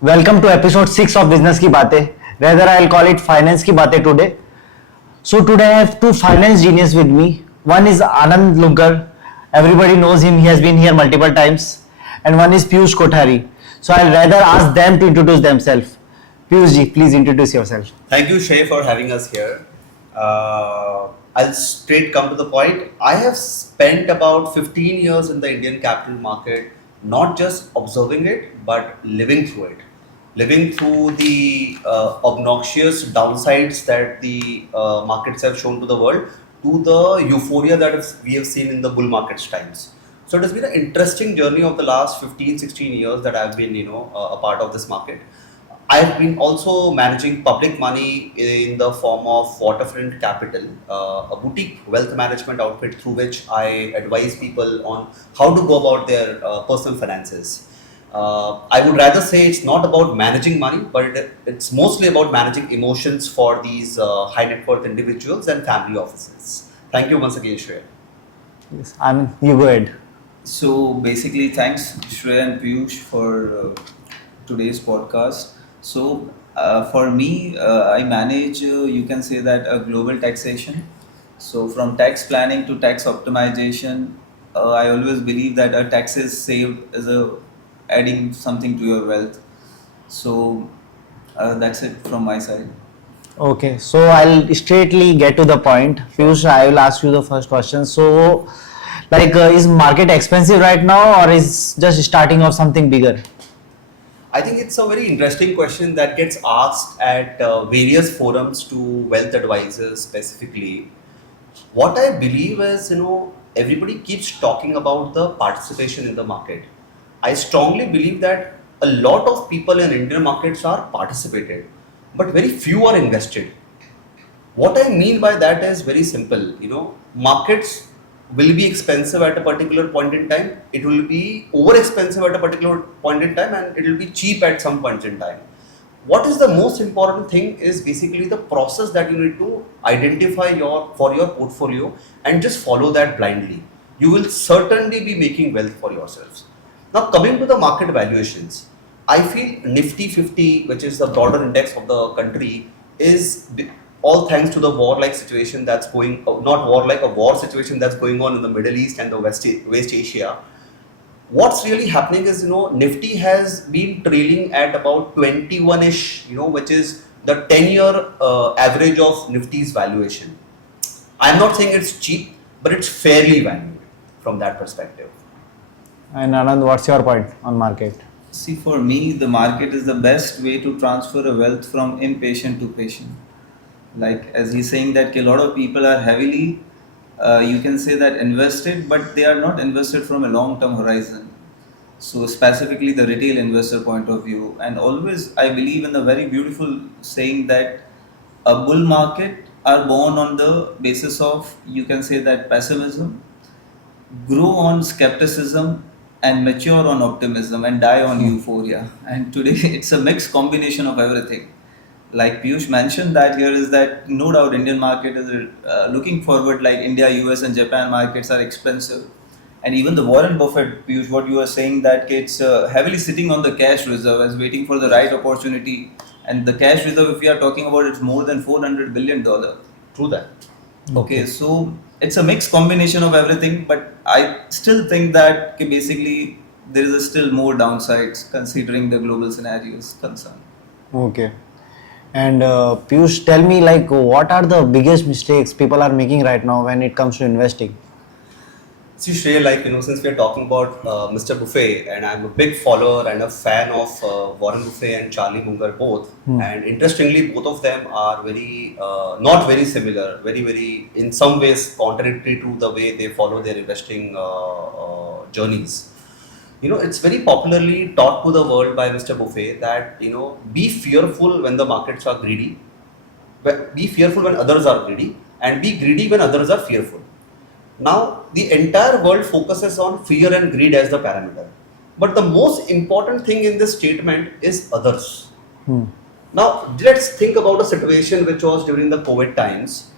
Welcome to episode 6 of Business Ki Baatain. Rather, I'll call it Finance Ki Baatain today. So today I have two finance genius with me. One is Anand Lunkar. Everybody knows him. He has been here multiple times. And one is Piyush Kothari. So I'll rather ask them to introduce themselves. Piyush ji, please introduce yourself. Thank you, Shay, for having us here. I'll straight come to the point. I have spent about 15 years in the Indian capital market, not just observing it, but living through it. Living through the obnoxious downsides that the markets have shown to the world, to the euphoria that we have seen in the bull markets times. So it has been an interesting journey of the last 15, 16 years that I've been, a part of this market. I've been also managing public money in the form of Waterfront Capital, a boutique wealth management outfit through which I advise people on how to go about their personal finances. I would rather say it's not about managing money, but it's mostly about managing emotions for these high net worth individuals and family offices. Thank you once again, Shreya. Yes, Anand, you go ahead. So basically, thanks Shreya and Piyush for today's podcast. So for me, I manage, you can say that a global taxation. So from tax planning to tax optimization, I always believe that a taxes saved is adding something to your wealth. So that's it from my side. Okay, so I'll straightly get to the point. Piyush, I will ask you the first question. So, is market expensive right now, or is just starting of something bigger? I think it's a very interesting question that gets asked at various forums to wealth advisors specifically. What I believe is, everybody keeps talking about the participation in the market. I strongly believe that a lot of people in Indian markets are participated, but very few are invested. What I mean by that is very simple. Markets will be expensive at a particular point in time. It will be over expensive at a particular point in time, and it will be cheap at some point in time. What is the most important thing is basically the process that you need to identify for your portfolio and just follow that blindly. You will certainly be making wealth for yourselves. Now coming to the market valuations, I feel Nifty 50, which is the broader index of the country, is all thanks to the war-like situation that's going, not war-like, a war situation that's going on in the Middle East and the West Asia. What's really happening is, Nifty has been trailing at about 21-ish, which is the 10-year average of Nifty's valuation. I'm not saying it's cheap, but it's fairly valued from that perspective. And Anand, what's your point on market? See, for me, the market is the best way to transfer a wealth from impatient to patient. Like as he's saying that a lot of people are heavily, you can say that invested, but they are not invested from a long-term horizon. So specifically the retail investor point of view. And always I believe in the very beautiful saying that a bull market are born on the basis of, you can say that pessimism, grow on skepticism, and mature on optimism, and die on euphoria. And today it's a mixed combination of everything. Like Piyush mentioned that here is that no doubt Indian market is looking forward, like India, US and Japan markets are expensive. And even the Warren Buffett, Piyush, what you were saying that it's heavily sitting on the cash reserve as waiting for the right opportunity. And the cash reserve, if we are talking about, it's more than $400 billion. True that. Okay, so it's a mixed combination of everything, but I still think that basically there is still more downsides considering the global scenario is concerned. Okay. And Piyush, tell me what are the biggest mistakes people are making right now when it comes to investing? See, Shreya, since we are talking about Mr. Buffett, and I'm a big follower and a fan of Warren Buffett and Charlie Munger both. And interestingly, both of them are very, not very similar, very, very, in some ways, contradictory to the way they follow their investing journeys. It's very popularly taught to the world by Mr. Buffett that, be fearful when the markets are greedy, be fearful when others are greedy, and be greedy when others are fearful. Now, the entire world focuses on fear and greed as the parameter. But the most important thing in this statement is others. Now, let's think about a situation which was during the COVID times.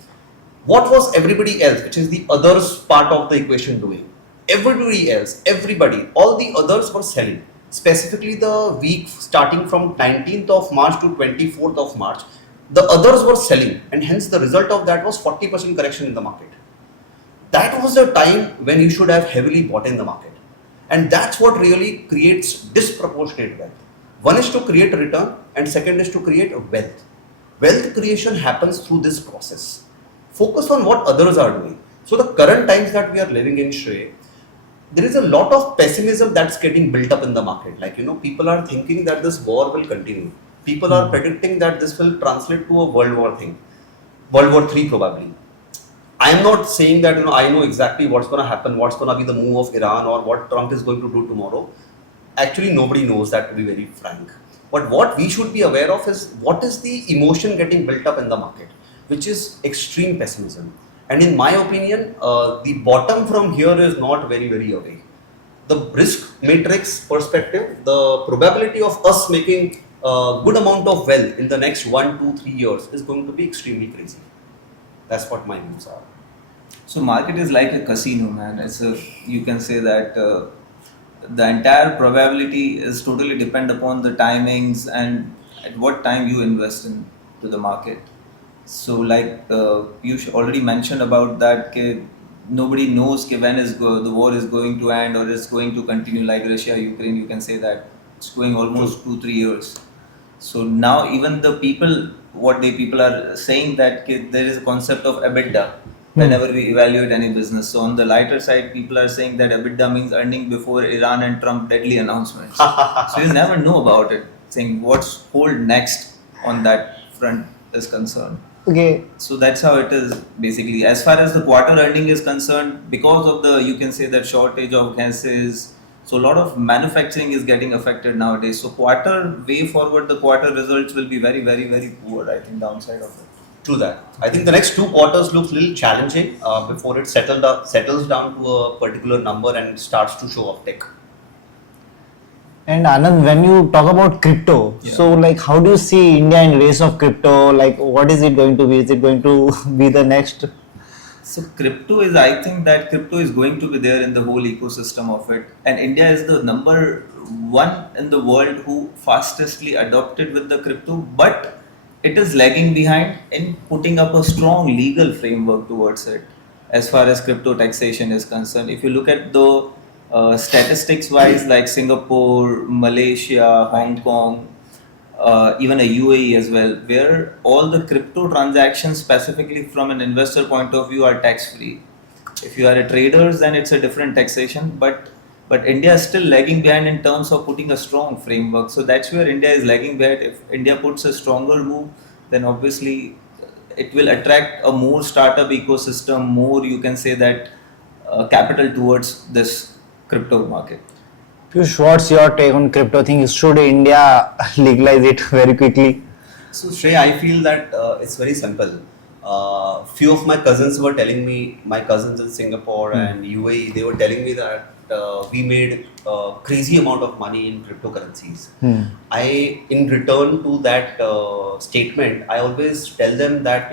What was everybody else, which is the others part of the equation, doing? Everybody else, everybody, all the others were selling. specifically the week starting from 19th of March to 24th of March, the others were selling, and hence the result of that was 40% correction in the market. That was the time when you should have heavily bought in the market. And that's what really creates disproportionate wealth. One is to create a return, and second is to create a wealth. Wealth creation happens through this process. Focus on what others are doing. So the current times that we are living in, Shrey, there is a lot of pessimism that's getting built up in the market. Like, people are thinking that this war will continue. People are predicting that this will translate to a World War thing, World War III probably. I am not saying that I know exactly what's going to happen, what's going to be the move of Iran or what Trump is going to do tomorrow. Actually, nobody knows that, to be very frank. But what we should be aware of is what is the emotion getting built up in the market, which is extreme pessimism. And in my opinion, the bottom from here is not very, very away. The risk matrix perspective, the probability of us making a good amount of wealth in the next 1, 2, 3 years is going to be extremely crazy. That's what my views are. So market is like a casino, man. You can say that the entire probability is totally depend upon the timings and at what time you invest into the market. So like you already mentioned about that, nobody knows when the war is going to end or it's going to continue, like Russia, Ukraine. You can say that it's going almost 2-3 years. So now even the people are saying that there is a concept of EBITDA whenever we evaluate any business. So on the lighter side, people are saying that EBITDA means earning before Iran and Trump deadly announcements. So you never know about it, saying what's hold next on that front is concerned. Okay. So that's how it is basically. As far as the quarter earning is concerned, because of the, you can say that shortage of gases, so a lot of manufacturing is getting affected nowadays. So way forward, the quarter results will be very, very, very poor, I think, downside of it. True that. I think the next 2 quarters looks a little challenging before it settles down to a particular number and starts to show uptick. And Anand, when you talk about crypto, so like how do you see India in race of crypto? Like what is it going to be? Is it going to be the next? So I think that crypto is going to be there in the whole ecosystem of it. And India is the number 1 in the world who fastestly adopted with the crypto, but it is lagging behind in putting up a strong legal framework towards it as far as crypto taxation is concerned. If you look at the statistics wise, like Singapore, Malaysia, Hong Kong, even a UAE as well, where all the crypto transactions specifically from an investor point of view are tax free. If you are a trader, then it's a different taxation, but India is still lagging behind in terms of putting a strong framework. So that's where India is lagging behind. If India puts a stronger move, then obviously it will attract a more startup ecosystem, more, you can say that, capital towards this crypto market. Piyush, what's your take on crypto thing? Should India legalize it very quickly? So Shrey, I feel that it's very simple. Few of my cousins were telling me, my cousins in Singapore and UAE, they were telling me that we made a crazy amount of money in cryptocurrencies. In return to that statement, I always tell them that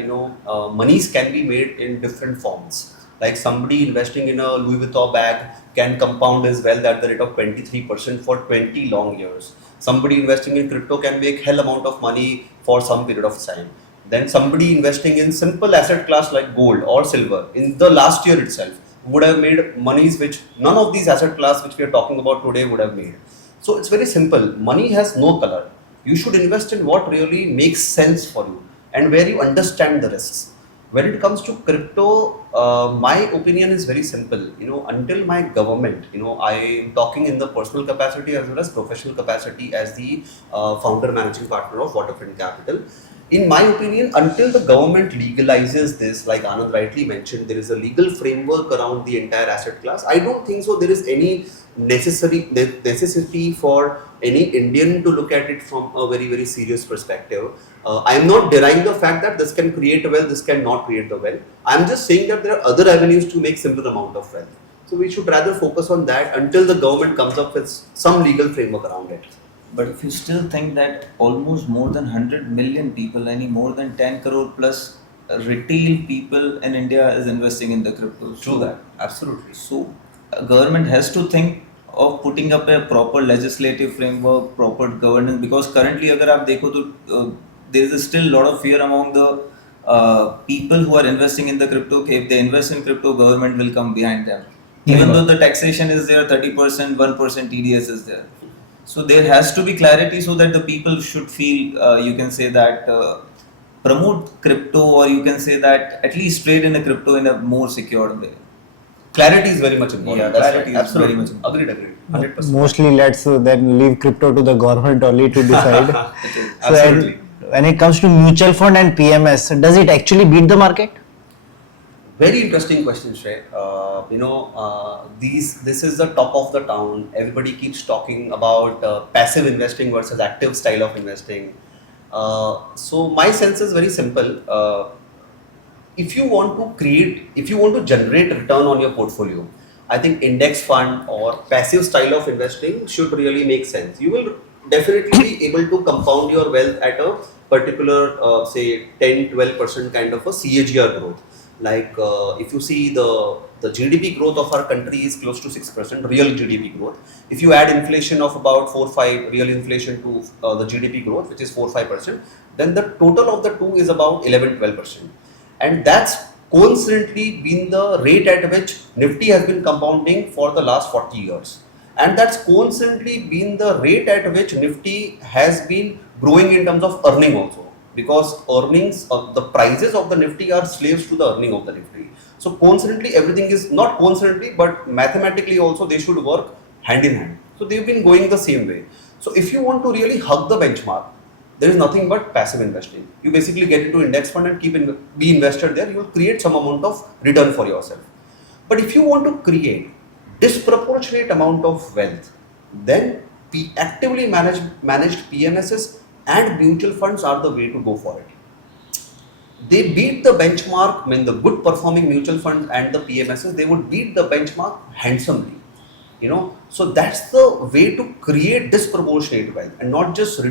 monies can be made in different forms. Like somebody investing in a Louis Vuitton bag can compound his wealth at the rate of 23% for 20 long years. Somebody investing in crypto can make hell amount of money for some period of time. Then somebody investing in simple asset class like gold or silver in the last year itself would have made monies which none of these asset class which we are talking about today would have made. So it's very simple. Money has no color. You should invest in what really makes sense for you and where you understand the risks. When it comes to crypto, my opinion is very simple. Until my government, I am talking in the personal capacity as well as professional capacity as the founder managing partner of Waterfront Capital. In my opinion, until the government legalizes this, like Anand rightly mentioned, there is a legal framework around the entire asset class. I don't think so there is any necessity for any Indian to look at it from a very, very serious perspective. I am not denying the fact that this can create a wealth, this cannot create the wealth. I am just saying that there are other avenues to make similar amount of wealth. So we should rather focus on that until the government comes up with some legal framework around it. But if you still think that almost more than 100 million people, more than 10 crore plus retail people in India is investing in the crypto. True that, absolutely. So government has to think of putting up a proper legislative framework, proper governance. Because currently, अगर आप देखो तो there is still a lot of fear among the people who are investing in the crypto. If they invest in crypto, government will come behind them. Even though the taxation is there, 30%, 1% TDS is there. So there has to be clarity so that the people should feel, you can say that, promote crypto, or you can say that at least trade in a crypto in a more secured way. Clarity is very much important. Yeah, That's clarity right. is very Absolutely. much important. Agreed. 100%. Mostly let's then leave crypto to the government only to decide. Absolutely. When it comes to mutual fund and PMS, does it actually beat the market? Very interesting question, Shrey. This is the top of the town. Everybody keeps talking about passive investing versus active style of investing. So my sense is very simple. If you want to generate return on your portfolio, I think index fund or passive style of investing should really make sense. You will definitely be able to compound your wealth at a particular, say 10-12% kind of a CAGR growth. Like if you see the GDP growth of our country is close to 6%, real GDP growth. If you add inflation of about 4-5, real inflation to the GDP growth, which is 4-5%, then the total of the two is about 11-12%. And that's coincidentally been the rate at which Nifty has been compounding for the last 40 years. And that's coincidentally been the rate at which Nifty has been growing in terms of earning also. Because earnings, the prices of the Nifty are slaves to the earning of the Nifty. So coincidentally, everything is not coincidentally, but mathematically also they should work hand in hand. So they've been going the same way. So if you want to really hug the benchmark, there is nothing but passive investing. You basically get into index fund and be invested there. You will create some amount of return for yourself. But if you want to create disproportionate amount of wealth, then actively managed PMSs and mutual funds are the way to go for it. They beat the benchmark. When the good performing mutual funds and the PMSs, they would beat the benchmark handsomely. So that's the way to create disproportionate wealth and not just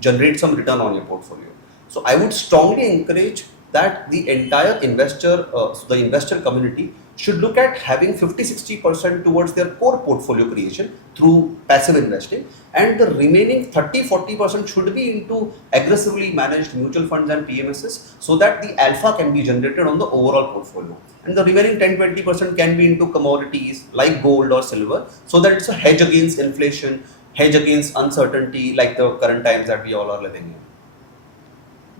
generate some return on your portfolio. So I would strongly encourage that the entire the investor community should look at having 50-60% towards their core portfolio creation through passive investing, and the remaining 30-40% should be into aggressively managed mutual funds and PMSs, so that the alpha can be generated on the overall portfolio, and the remaining 10-20% can be into commodities like gold or silver, so that it's a hedge against inflation, hedge against uncertainty, like the current times that we all are living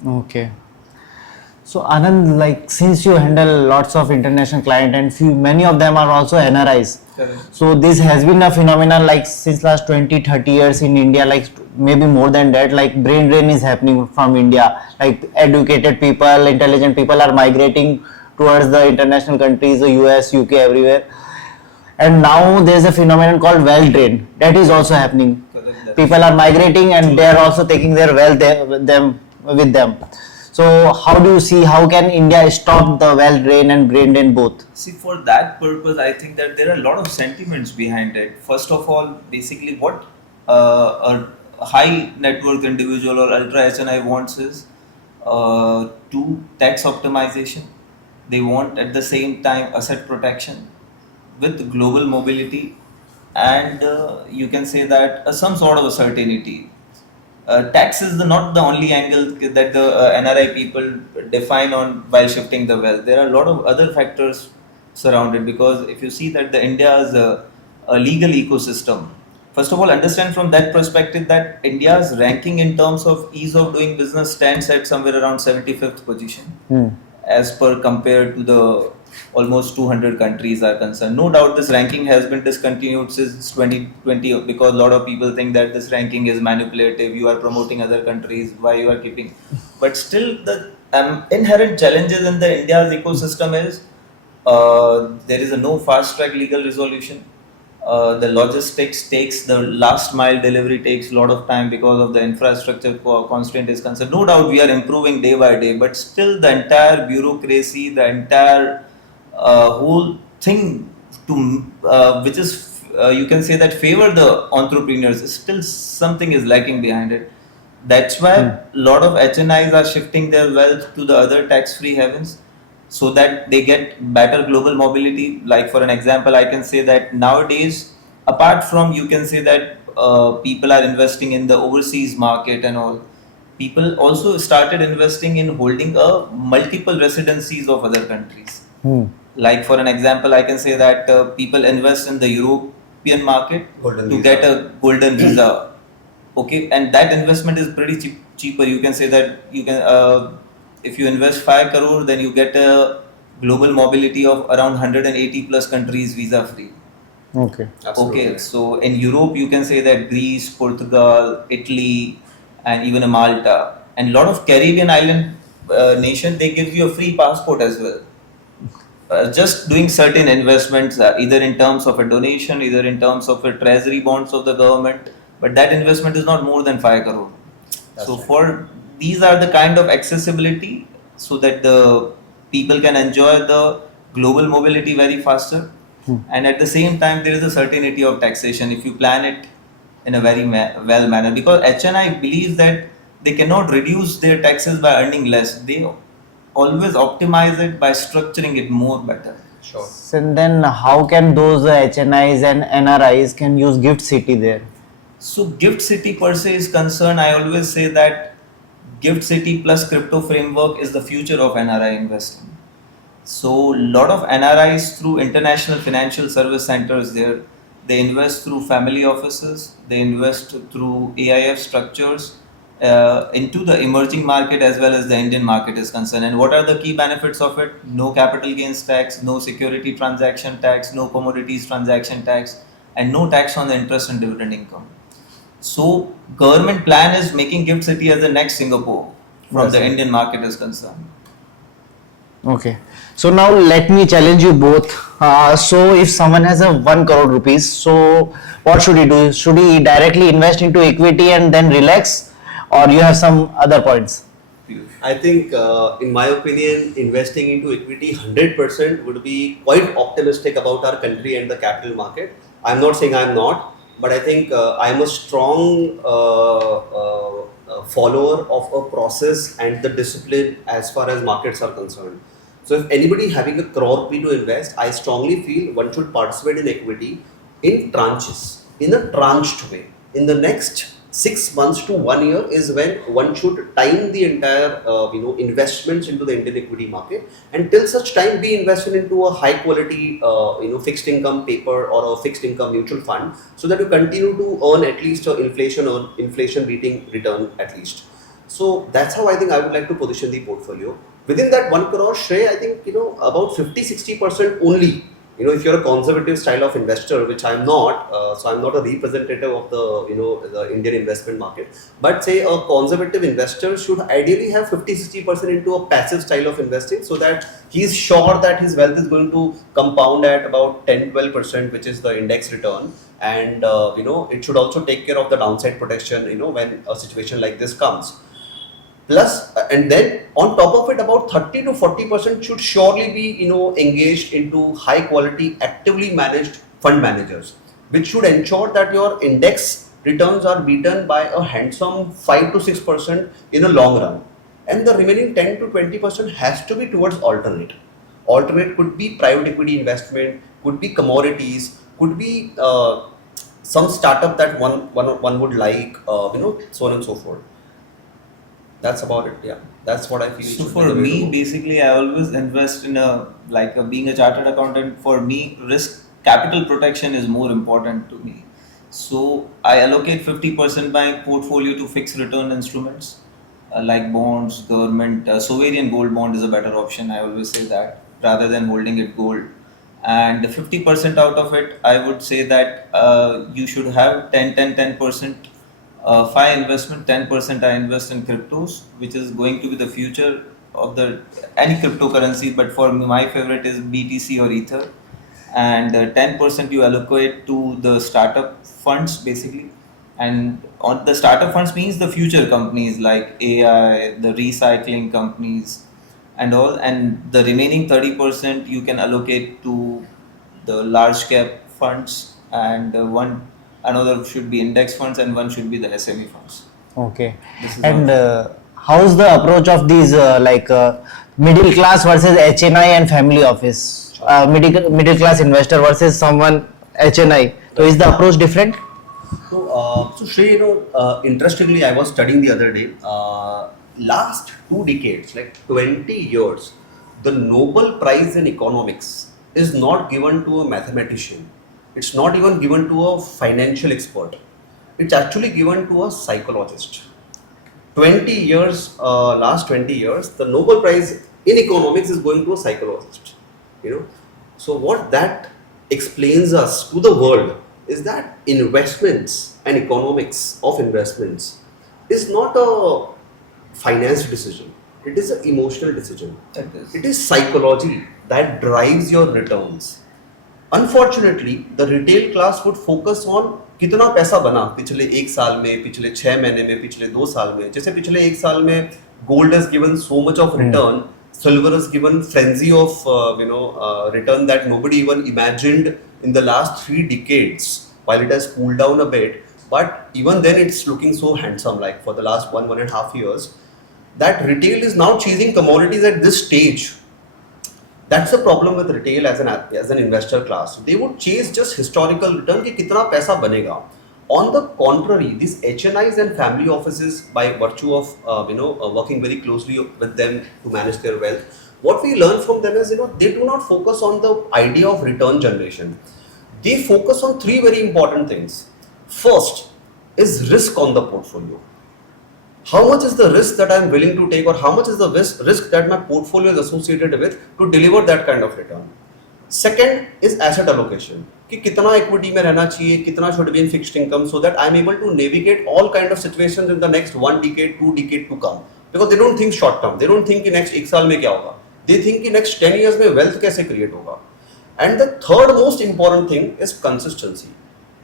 in. Okay. So Anand, like since you handle lots of international clients and many of them are also NRIs. Correct. So this has been a phenomenon like since last 20-30 years in India, like maybe more than that, like brain drain is happening from India. Like educated people, intelligent people are migrating towards the international countries, the US, UK, everywhere. And now there is a phenomenon called wealth drain. That is also happening. Correct. People are migrating and they are also taking their wealth with them. So how do you see, how can India stop the wealth drain and brain drain both? See, for that purpose, I think that there are a lot of sentiments behind it. First of all, basically what a high net worth individual or ultra HNI wants is to tax optimization. They want at the same time asset protection with global mobility, and you can say that some sort of a certainty. Tax is not the only angle that the NRI people define on while shifting the wealth. There are a lot of other factors surrounded, because if you see that the India is a legal ecosystem, first of all, understand from that perspective that India's ranking in terms of ease of doing business stands at somewhere around 75th position, as per compared to the almost 200 countries are concerned. No doubt this ranking has been discontinued since 2020, because a lot of people think that this ranking is manipulative, you are promoting other countries, why you are keeping. But still the inherent challenges in the India's ecosystem is there is a no fast track legal resolution. The logistics takes, the last mile delivery takes a lot of time because of the infrastructure constraint is concerned. No doubt we are improving day by day, but still the entire bureaucracy, the entire whole thing to which is you can say that favor the entrepreneurs, still something is lacking behind it. That's why a lot of HNIs are shifting their wealth to the other tax-free havens, so that they get better global mobility. Like for an example, I can say that nowadays apart from, you can say that people are investing in the overseas market and all, people also started investing in holding a multiple residencies of other countries. Like for an example, I can say that people invest in the European market Golden to visa. get a golden visa. Okay, and that investment is pretty cheaper. You can say that you can if you invest 5 crore, then you get a global mobility of around 180 plus countries visa free. Okay. Absolutely. Okay, so in Europe, you can say that Greece, Portugal, Italy, and even Malta, and a lot of Caribbean island nation, they give you a free passport as well. Just doing certain investments, either in terms of a donation, either in terms of a treasury bonds of the government, but that investment is not more than 5 crore. That's So right. for these are the kind of accessibility so that the people can enjoy the global mobility very faster, and at the same time there is a certainty of taxation if you plan it in a very well manner, because HNI believes that they cannot reduce their taxes by earning less. They always optimize it by structuring it more better. Sure. So then how can those HNIs and NRIs can use Gift City there? So Gift City per se is concerned, I always say that Gift City plus crypto framework is the future of NRI investing. So lot of NRIs through international financial service centers there, they invest through family offices, they invest through AIF structures into the emerging market as well as the Indian market is concerned. And what are the key benefits of it? No capital gains tax, no security transaction tax, no commodities transaction tax, and no tax on the interest and dividend income. So government plan is making Gift City as the next Singapore from Yes, the sir. Indian market is concerned. Okay. So now let me challenge you both. So if someone has a 1 crore rupees, so what should he do? Should he directly invest into equity and then relax, or you have some other points? I think, in my opinion, investing into equity 100% would be quite optimistic about our country and the capital market. I'm not saying I'm not, but I think I'm a strong follower of a process and the discipline as far as markets are concerned. So if anybody having a crore rupee to invest, I strongly feel one should participate in equity in tranches, in a tranched way. In the next 6 months to 1 year is when one should time the entire investments into the Indian equity market, and till such time be invested into a high quality fixed income paper or a fixed income mutual fund, so that you continue to earn at least inflation beating return at least. So that's how I think I would like to position the portfolio. Within that 1 crore, Shrey, I think about 50-60% only. If you're a conservative style of investor, which I'm not, so I'm not a representative of the Indian investment market. But say a conservative investor should ideally have 50-60% into a passive style of investing, so that he's sure that his wealth is going to compound at about 10-12%, which is the index return. And it should also take care of the downside protection. When a situation like this comes. Plus, and then on top of it, about 30 to 40% should surely be engaged into high quality, actively managed fund managers, which should ensure that your index returns are beaten by a handsome 5 to 6% in a long run, and the remaining 10 to 20% has to be towards alternate. Alternate could be private equity investment, could be commodities, could be some startup that one would like, so on and so forth. That's about it. Yeah, that's what I feel. So should be for the way to me, go. basically, I always invest in being a chartered accountant. For me, risk capital protection is more important to me. So I allocate 50% my portfolio to fixed return instruments like bonds, government. Sovereign gold bond is a better option. I always say that rather than holding it gold. And 50% out of it, I would say that you should have 10% FI investment, 10% I invest in cryptos, which is going to be the future of the any cryptocurrency. But for me, my favorite is BTC or Ether, and 10% you allocate to the startup funds basically. And on the startup funds means the future companies like AI, the recycling companies, and all. And the remaining 30% you can allocate to the large cap funds, and another should be index funds, and one should be the SME funds. Okay. This is And one. how's the approach of these middle class versus HNI and family office? Middle class investor versus someone HNI. So is the approach different? So Shrey, interestingly, I was studying the other day. Last 2 decades, like 20 years, the Nobel Prize in economics is not given to a mathematician. It's not even given to a financial expert. It's actually given to a psychologist. 20 years, last 20 years, the Nobel Prize in economics is going to a psychologist. You know, so what that explains us to the world is that investments and economics of investments is not a finance decision. It is an emotional decision. It is. It is psychology that drives your returns. Unfortunately, the retail class would focus on कितना पैसा बना पिछले 1 साल में, पिछले 6 महीने में, पिछले 2 साल में. जैसे पिछले 1 साल में gold has given so much of return, silver has given frenzy of return that nobody even imagined in the last 3 decades. While it has cooled down a bit, but even then it's looking so handsome. Like for the last 1.5 years, that retail is now chasing commodities at this stage. That's the problem with retail as an investor class. They would chase just historical return कि कितना पैसा बनेगा. On the contrary, these HNIs and family offices, by virtue of working very closely with them to manage their wealth, what we learn from them is they do not focus on the idea of return generation. They focus on 3 very important things. First is risk on the portfolio. How much is the risk that I am willing to take, or how much is the risk that my portfolio is associated with to deliver that kind of return? Second is asset allocation. कि कितना equity में रहना चाहिए, कितना should be in fixed income, so that I am able to navigate all kind of situations in the next 1 decade, 2 decade to come. Because they don't think short term. They don't think कि next 1 साल में क्या होगा. They think कि next 10 years में wealth कैसे create होगा. And the third most important thing is consistency.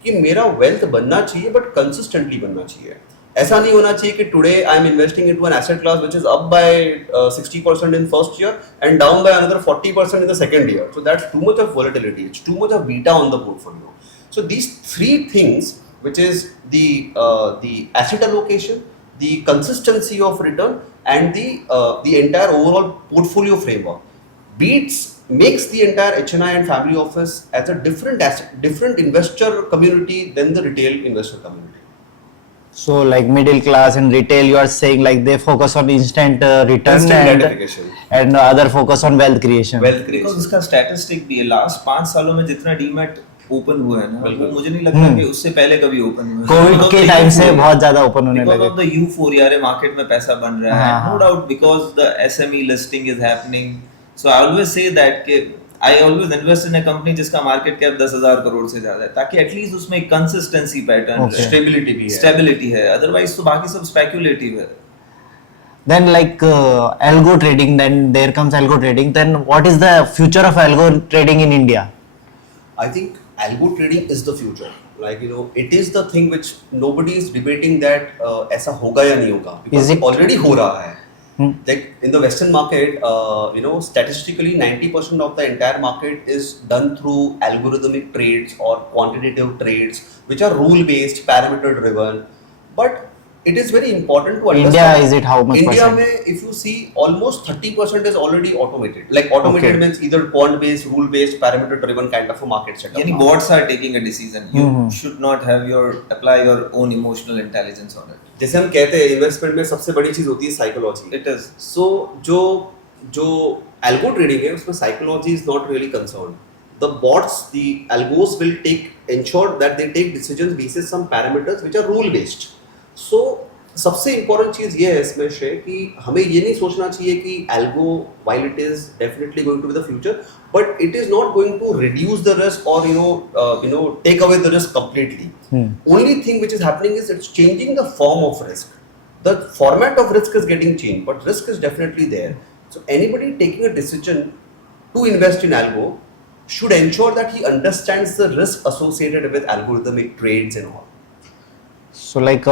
कि मेरा wealth बनना चाहिए but consistently बनना चाहिए. ऐसा नहीं होना चाहिए कि today I am investing into an asset class which is up by 60% in first year and down by another 40% in the second year. So that's too much of volatility. It's too much of beta on the portfolio. So these 3 things, which is the asset allocation, the consistency of return, and the entire overall portfolio framework, makes the entire HNI and family office as a different investor community than the retail investor community. So like middle class and retail, you are saying like they focus on instant return Instant gratification. and other focus on wealth creation. Because इसका statistic भी है, last 5 सालों में जितना demat open हुआ है ना, वो मुझे नहीं लगता कि उससे पहले कभी ओपन हुआ है. कोविड के टाइम से बहुत ज्यादा ओपन होने लगे. Because of the euphoria, अरे मार्केट में पैसा बन रहा है, no doubt because the SME listing is happening. So I always say that कि I always invest in a company जिसका मार्केट कैप 10,000 करोड़ से ज्यादा है, ताकि एटलीस्ट उसमें एक कंसिस्टेंसी पैटर्न, स्टेबिलिटी है. अदरवाइज तो बाकी सब स्पेक्युलेटिव है. Then like algo trading, then there comes algo trading. Then what is the future of algo trading in India? I think algo trading is the future. Like it is the thing which nobody is debating that ऐसा होगा या नहीं होगा, because it already हो रहा है. Like in the Western market, statistically 90% of the entire market is done through algorithmic trades or quantitative trades, which are rule-based, parameter-driven. But it is very important to understand. India, is it how much India percent? में, if you see, almost 30% is already automated. Like automated means either quant-based, rule-based, parameter-driven kind of a market setup. यानी bots are taking a decision. You should not have apply your own emotional intelligence on it. जैसे हम कहते हैं investment में सबसे बड़ी चीज होती है साइकोलॉजी. It is. So जो algo trading है उसमें psychology is not really concern. The bots, the algos will ensure that they take decisions based on some parameters which are rule based. So सबसे इम्पोर्टेंट चीज ये है इसमें श्रेय कि हमें ये नहीं सोचना चाहिए कि algo, while it is definitely going to be the future, but it is not going to reduce the risk or take away the risk completely. Only thing which is happening is it's changing the form of risk. The format of risk is getting changed, but risk is definitely there. So anybody taking a decision to invest in algo should ensure that he understands the risk associated with algorithmic trades and all. So like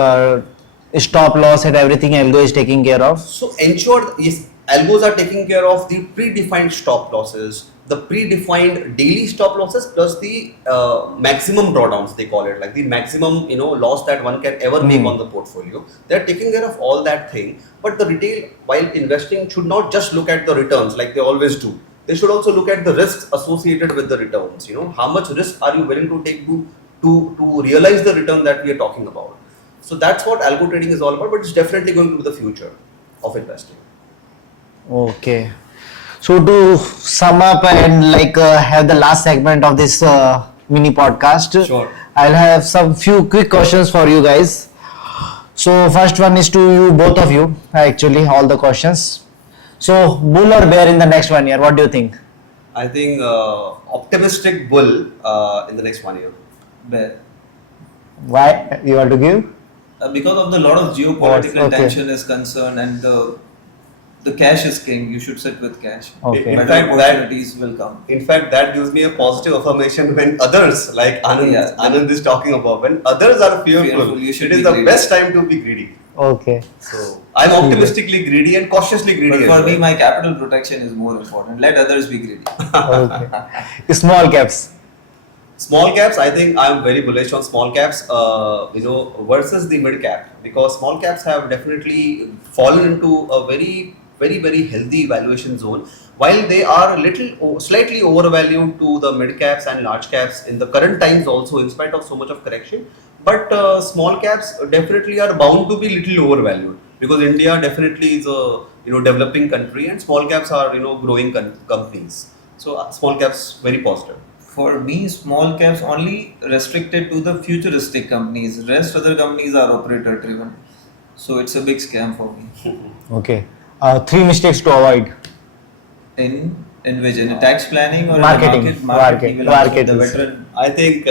stop loss and everything algo is taking care of. So ensure, yes, algos are taking care of the predefined stop losses, the predefined daily stop losses, plus the maximum drawdowns, they call it, like the maximum loss that one can ever make on the portfolio. They are taking care of all that thing. But the retail, while investing, should not just look at the returns like they always do. They should also look at the risks associated with the returns. How much risk are you willing to take to to realize the return that we are talking about. So that's what algo trading is all about, but it's definitely going to be the future of investing. Okay. So to sum up and have the last segment of this mini podcast, Sure. I'll have some few quick questions for you guys. So first one is to you, both of you, actually all the questions. So bull or bear in the next 1 year? What do you think? I think optimistic bull in the next 1 year. Bear. Why you want to give? Because of the lot of geopolitical Okay. tension is concerned, and the cash is king. You should sit with cash. Okay. In Better fact, opportunities will come. In fact, that gives me a positive affirmation when others, like Anand, Yeah. Anand is talking about, when others are fearful, Fearful, you should it is be the greedy. best time to be greedy. Okay. So I'm optimistically greedy and cautiously greedy. But as for well. me, my capital protection is more important. Let others be greedy. Okay. Small caps. Small caps, I think I'm very bullish on small caps, versus the mid cap, because small caps have definitely fallen into a very healthy valuation zone, while they are slightly overvalued to the mid caps and large caps in the current times also, in spite of so much of correction. But small caps definitely are bound to be little overvalued, because India definitely is a developing country, and small caps are growing companies. So small caps very positive. For me, small caps only restricted to the futuristic companies. Rest other companies are operator driven. So it's a big scam for me. Okay. 3 mistakes to avoid. In which, in tax planning or Marketing. in the market? We will answer the Market. veteran. I think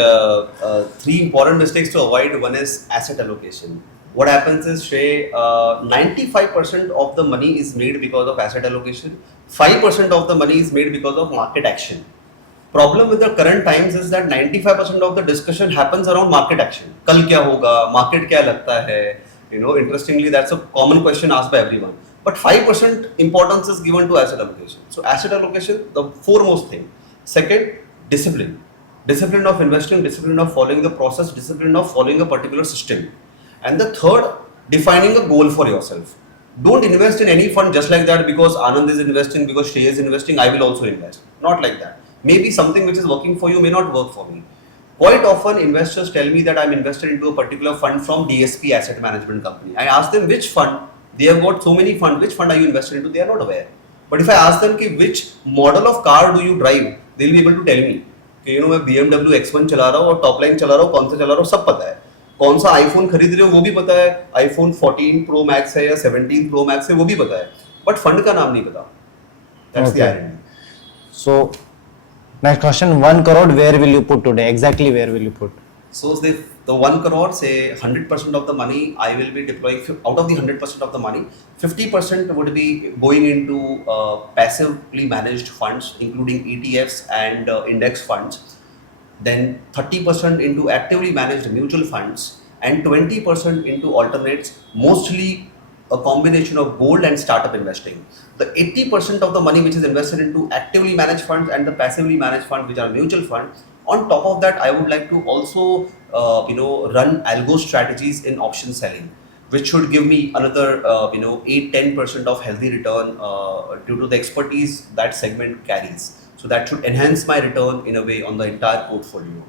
3 important mistakes to avoid. One is asset allocation. What happens is, Shrey, 95% of the money is made because of asset allocation. 5% of the money is made because of market action. Problem with the current times is that 95% of the discussion happens around market action. Kal kya hoga? Market kya lagta hai? Interestingly, that's a common question asked by everyone. But 5% importance is given to asset allocation. So asset allocation, the foremost thing. Second, discipline. Discipline of investing, discipline of following the process, discipline of following a particular system. And the third, defining a goal for yourself. Don't invest in any fund just like that because Anand is investing, because Shrey is investing, I will also invest. Not like that. Maybe something which is working for you may not work for me. Quite often investors tell me that I'm invested into a particular fund from DSP Asset Management Company. I ask them which fund. They have got so many funds. Which fund are you invested into? They are not aware. But if I ask them कि which model of car do you drive, they'll be able to tell me. कि मैं BMW X1 चला रहा हूँ और top line चला रहा हूँ, कौन सा चला रहा हूँ सब पता है. कौन सा आईफोन खरीद रहे हो वो भी पता है. आईफोन 14 Pro Max है या 17 Pro Max है वो भी पता है. बट फंड का नाम नहीं पता. That's the irony. So next question, 1 crore, where will you put today? Exactly where will you put? So the 1 crore, say 100% of the money I will be deploying. Out of the 100% of the money, 50% would be going into passively managed funds, including ETFs and index funds. Then 30% into actively managed mutual funds, and 20% into alternates, mostly a combination of gold and startup investing. The 80% of the money which is invested into actively managed funds and the passively managed funds, which are mutual funds. On top of that, I would like to also run algo strategies in option selling, which should give me another 8-10% of healthy return due to the expertise that segment carries. So that should enhance my return in a way on the entire portfolio.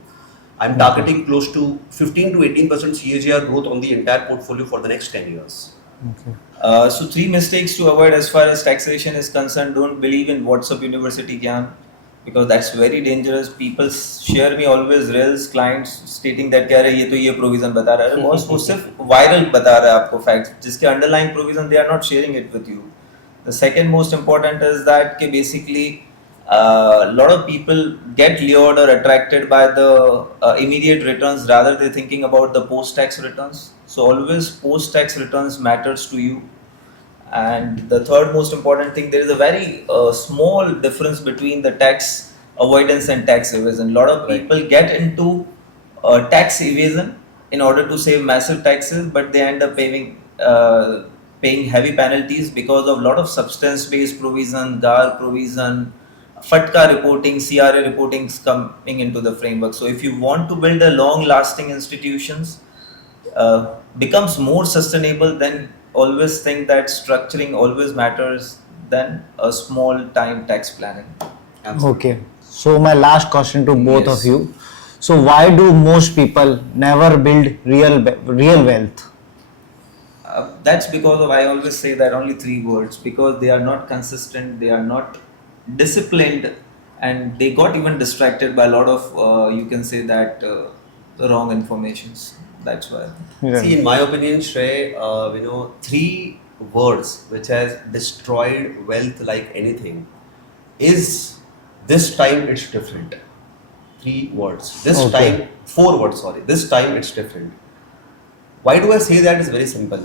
I'm targeting close to 15 to 18% CAGR growth on the entire portfolio for the next 10 years. Okay. So 3 mistakes to avoid as far as taxation is concerned. Don't believe in WhatsApp University Gyan, because that's very dangerous. People share me always reels, clients stating that कह रहे ये तो ये provision बता रहा है. Boss वो सिर्फ viral बता रहा है आपको facts, जिसके underlying provision they are not sharing it with you. The second most important is that कि basically a lot of people get lured or attracted by the immediate returns rather than thinking about the post-tax returns. So always post-tax returns matters to you. And the third most important thing, there is a very small difference between the tax avoidance and tax evasion. A lot of people get into tax evasion in order to save massive taxes, but they end up paying heavy penalties because of a lot of substance-based provision, GAR provision, FATCA reporting, CRA reporting coming into the framework. So if you want to build a long-lasting institutions, becomes more sustainable, then always think that structuring always matters than a small time tax planning. Absolutely. Okay. So my last question to both Yes. of you. So why do most people never build real wealth? That's because of, I always say that only three words, because they are not consistent, they are not disciplined, and they got even distracted by a lot of you can say that the wrong informations. That's why. See, in my opinion, Shrey, three words which has destroyed wealth like anything is this time it's different. Three words. This Okay. time, four words, sorry. This time it's different. Why do I say that? Is very simple.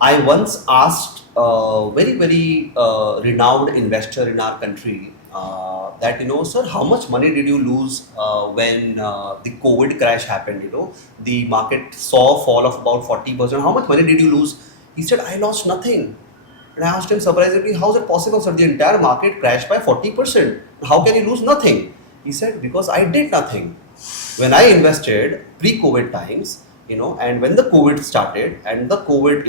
I once asked a very renowned investor in our country that, sir, how much money did you lose when the COVID crash happened? The market saw a fall of about 40%. How much money did you lose? He said, I lost nothing. And I asked him surprisingly, how is it possible, sir? The entire market crashed by 40%. How can you lose nothing? He said, because I did nothing. When I invested pre-COVID times, and when the COVID started and the COVID,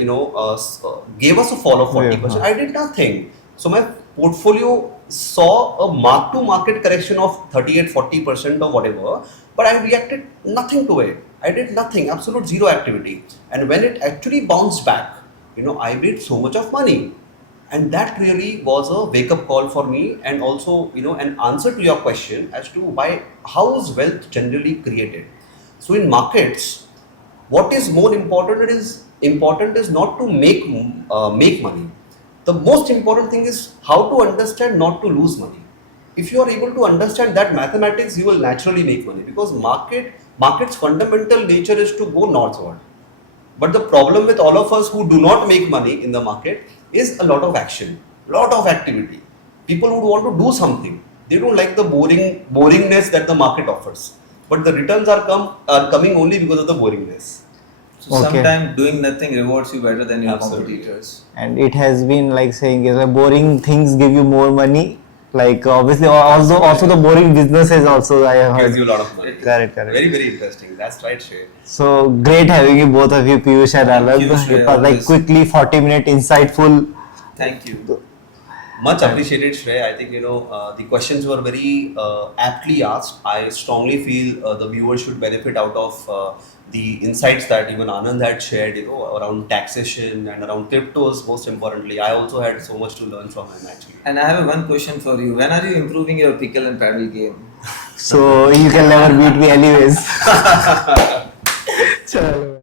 gave us a fall of 40%, I did nothing. So my portfolio saw a mark-to-market correction of 38-40% or whatever, but I reacted nothing to it. I did nothing, absolute zero activity. And when it actually bounced back, I made so much of money. And that really was a wake-up call for me, and also, an answer to your question as to how is wealth generally created. So in markets, what is more important is not to make money. The most important thing is how to understand not to lose money. If you are able to understand that mathematics, you will naturally make money, because market's fundamental nature is to go northward. But the problem with all of us who do not make money in the market is a lot of action, lot of activity. People who want to do something, they don't like the boringness that the market offers. But the returns are coming only because of the boringness. So sometimes doing nothing rewards you better than your competitors. And it has been like saying, boring things give you more money. Like obviously, also the boring businesses also I have heard. Gives you a lot of money. Correct. Very interesting. That's right, Shay. So great having you, both of you, Piyush and Thank Alok. you, Shrey, It was like always. quickly 40-minute insightful. Thank you. Much appreciated, Shrey. I think the questions were very aptly asked. I strongly feel the viewers should benefit out of the insights that even Anand had shared, around taxation and around cryptos. Most importantly, I also had so much to learn from him actually. And I have one question for you. When are you improving your pickle and paddle game? So you can never beat me anyways. Chalo.